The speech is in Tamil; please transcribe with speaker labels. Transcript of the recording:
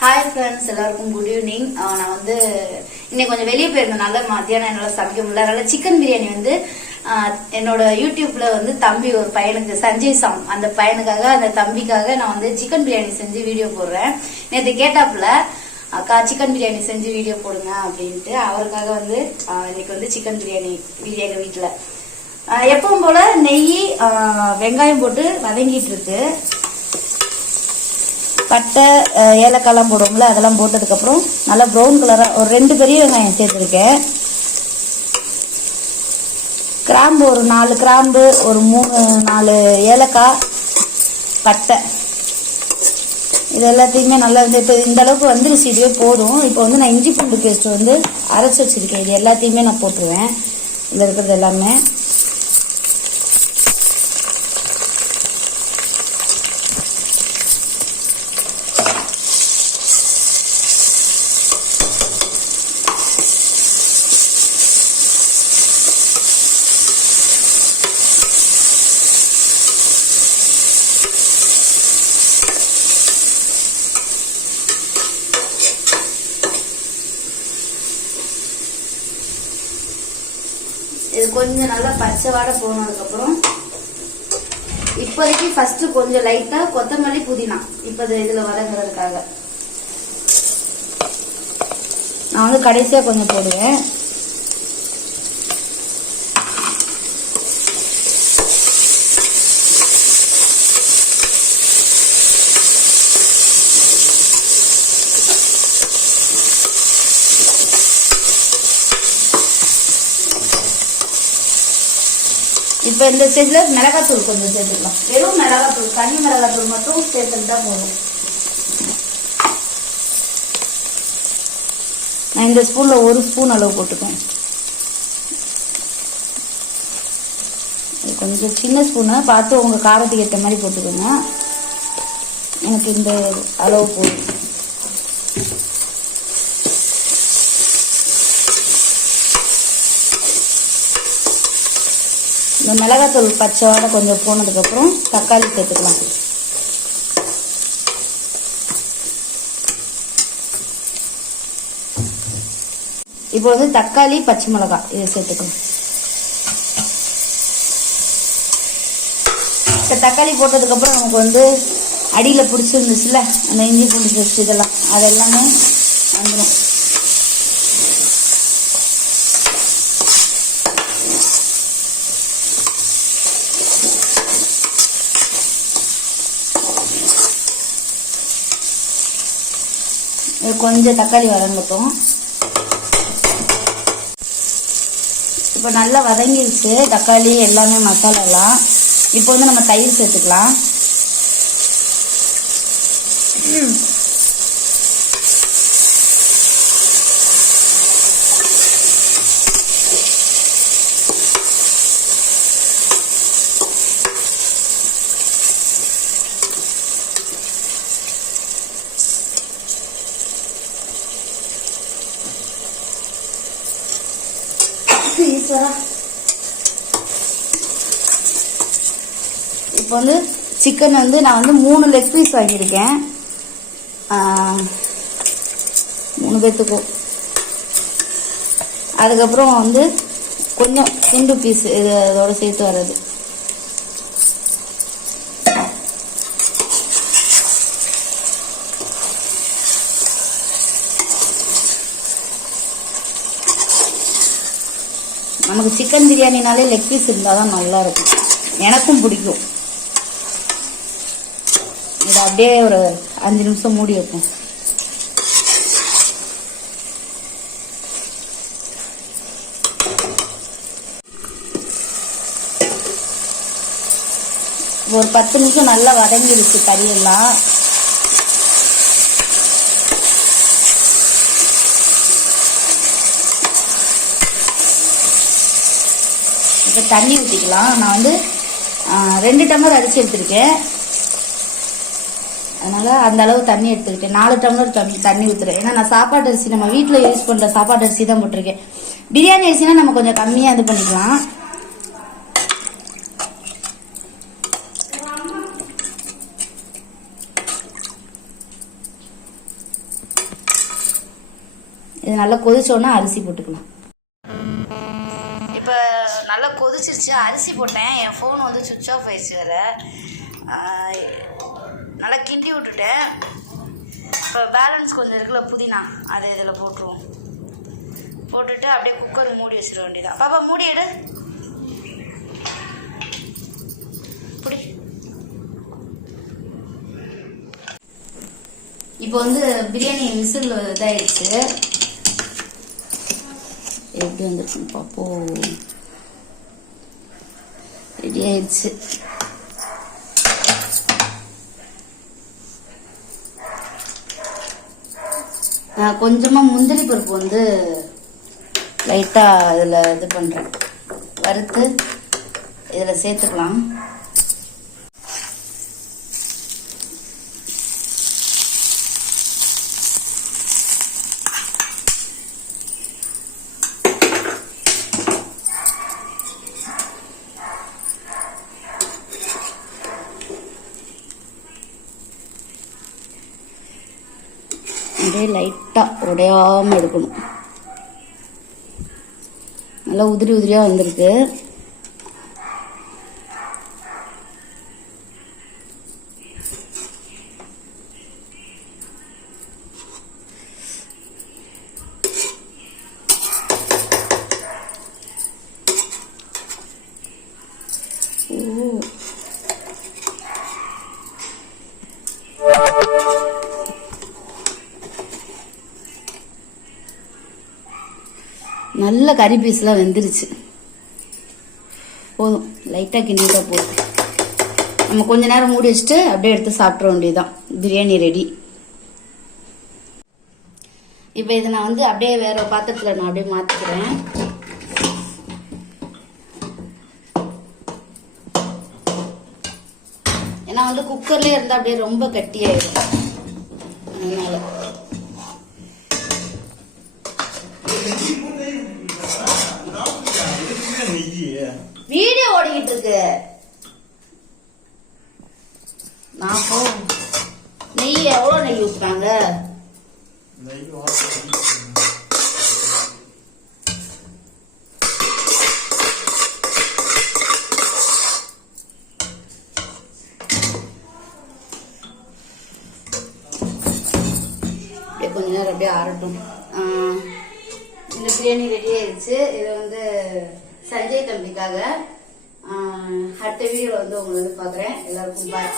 Speaker 1: ஹாய் ஃப்ரெண்ட்ஸ் எல்லாருக்கும் குட் ஈவினிங் நான் வந்து இன்னைக்கு கொஞ்சம் வெளியே போயிருந்தனால மத்தியானம் என்னால் சமைக்க முடியல. அதனால சிக்கன் பிரியாணி வந்து என்னோட யூடியூப்ல வந்து தம்பி ஒரு பையனுக்கு சஞ்சய் சாம் அந்த பையனுக்காக அந்த தம்பிக்காக நான் வந்து சிக்கன் பிரியாணி செஞ்சு வீடியோ போடுறேன். நேற்று கேட்டாப்புல அக்கா சிக்கன் பிரியாணி செஞ்சு வீடியோ போடுங்க அப்படின்ட்டு அவருக்காக வந்து இன்னைக்கு வந்து சிக்கன் பிரியாணி வீடியோ எங்கள் வீட்டில் எப்பவும் போல நெய் வெங்காயம் போட்டு வதங்கிட்டு இருக்கு. பட்டை ஏலக்காயெலாம் ஏலக்காய்லாம் போடுவோம்ல அதெல்லாம் போட்டதுக்கப்புறம் நல்லா ப்ரௌன் கலராக ஒரு ரெண்டு பெரிய வெங்காயம் சேர்த்துருக்கேன். கிராம்பு ஒரு நாலு கிராம்பு ஒரு மூணு நாலு ஏலக்காய் பட்டை. இது எல்லாத்தையுமே நல்லா வந்து இப்போ இந்த அளவுக்கு வந்துருச்சு இதுவே போதும். இப்போ வந்து நான் இஞ்சி பூண்டு பேஸ்ட் வந்து அரைச்சி வச்சுருக்கேன். இது எல்லாத்தையுமே நான் போட்டுருவேன். இதில் இருக்கிறது எல்லாமே. இது கொஞ்சம் நல்லா பச்சை வாடை போனதுக்கப்புறம் இப்போதைக்கு ஃபர்ஸ்ட் கொஞ்சம் லைட்டா கொத்தமல்லி புதினா. இப்போ இதுல வதங்குறதுக்காக. நான் வந்து கடைசியா கொஞ்சம் போடுவேன். இப்போ இந்த ஸ்டேஜில் மிளகாத்தூள் கொஞ்சம் சேர்த்துக்கலாம். வெறும் மிளகாத்தூள் தனி மிளகாத்தூள் மட்டும் சேர்த்துக்கிட்டா போதும். நான் இந்த ஸ்பூன்ல ஒரு ஸ்பூன் அளவு போட்டுக்கேன் கொஞ்சம் சின்ன ஸ்பூனு பார்த்து உங்க காரத்துக்கு ஏற்ற மாதிரி போட்டுக்கோங்க. எனக்கு இந்த அளவு போதும். இந்த மிளகாத்தூள் பச்சையோட கொஞ்சம் போனதுக்கப்புறம் தக்காளி சேர்த்துக்கலாம். இப்போ வந்து தக்காளி பச்சை மிளகாய் இதை சேர்த்துக்கலாம். இப்போ தக்காளி போட்டதுக்கப்புறம் நமக்கு வந்து அடியில் பிடிச்சிருந்துச்சுல அந்த இஞ்சி பூண்டு பேஸ்ட் இதெல்லாம் அதெல்லாமே வந்துடும் இது கொஞ்சம் தக்காளி வதங்கட்டும். இப்போ நல்லா வதங்கிருச்சு. தக்காளி எல்லாமே மசாலாலாம் இப்போ வந்து நம்ம தயிர் சேர்த்துக்கலாம். ஈஸ்வரா இப்போ வந்து சிக்கன் வந்து நான் வந்து மூணு லெக் பீஸ் வாங்கியிருக்கேன். மூணு பேர்த்துக்கும் அதுக்கப்புறம் வந்து கொஞ்சம் குண்டு பீஸ் இது அதோட சேர்த்து வர்றது. நமக்கு சிக்கன் பிரியாணினாலே லெக் பீஸ் இருந்தால் தான் நல்லா இருக்கும் எனக்கும் பிடிக்கும். இதை அப்படியே ஒரு அஞ்சு நிமிஷம் மூடி வைப்போம். ஒரு பத்து நிமிஷம் நல்லா வதங்கிருச்சு கறியெல்லாம். இப்போ தண்ணி ஊற்றிக்கலாம் நான் வந்து ரெண்டு டம்ளர் அரிசி எடுத்திருக்கேன். அதனால் அந்த அளவு தண்ணி எடுத்துக்கிட்டேன். நாலு டம்ளர் தண்ணி தண்ணி ஊற்றுறேன் ஏன்னா நான் சாப்பாட்டு அரிசி நம்ம வீட்டில் யூஸ் பண்ணுற சாப்பாட்டு அரிசி தான் போட்டிருக்கேன். பிரியாணி அரிசினா நம்ம கொஞ்சம் கம்மியாக இது பண்ணிக்கலாம். இது நல்லா கொதிச்சோன்னா அரிசி போட்டுக்கலாம். கொதிச்சிருச்சு அரிசி போட்டேன். என் ஃபோன் வந்து சுவிட்ச் ஆஃப் ஆயிடுச்சு வேறு. நல்லா கிண்டி விட்டுட்டேன். இப்போ பேலன்ஸ் கொஞ்சம் இருக்குல்ல புதினா. அதை இதில் போட்டுருவோம். போட்டுட்டு அப்படியே குக்கர் மூடி வச்சிட வேண்டியதான் பாப்பா மூடி எடு. இப்போ வந்து பிரியாணி மிசில் இதாகிடுச்சு எப்படி வந்துருக்குன்னு பார்ப்போம் ரெடி ஆயிடுச்சு நான் கொஞ்சமாக முந்திரி பருப்பு வந்து லைட்டாக இதில் இது பண்ணுறேன் வறுத்து இதில் சேர்த்துக்கலாம். அப்படியே லைட்டாக உடையாமல் எடுக்கணும். நல்லா உதிரி உதிரியாக வந்திருக்கு. நல்ல கறி பீஸ்லாம் வெந்துருச்சு. போதும். லைட்டாக கிண்டிட்டா போதும். நம்ம கொஞ்ச நேரம் மூடி வச்சுட்டு அப்படியே எடுத்து சாப்பிட்ற வேண்டியதுதான். பிரியாணி ரெடி இப்போ இதை நான் வந்து அப்படியே வேற பாத்திரத்தில் நான் அப்படியே மாற்றிக்கிறேன் ஏன்னா வந்து குக்கர்லேயே இருந்தால் அப்படியே ரொம்ப கட்டியாயிடும். அதனால. வீடியோ ஓடிக்கிட்டு இருக்கு. நான் போ. நெய் எவ்வளோ நெய் ஊற்றுறாங்க கொஞ்ச நேரம் அப்படியே ஆறட்டும். இந்த பிரியாணி ரெடி ஆயிடுச்சு. இது வந்து சஞ்சய் தம்பிக்காக ஆஹ் அடுத்த வீடியோவில் வந்து உங்களை வந்து பார்க்குறேன். எல்லாருக்கும் பாய்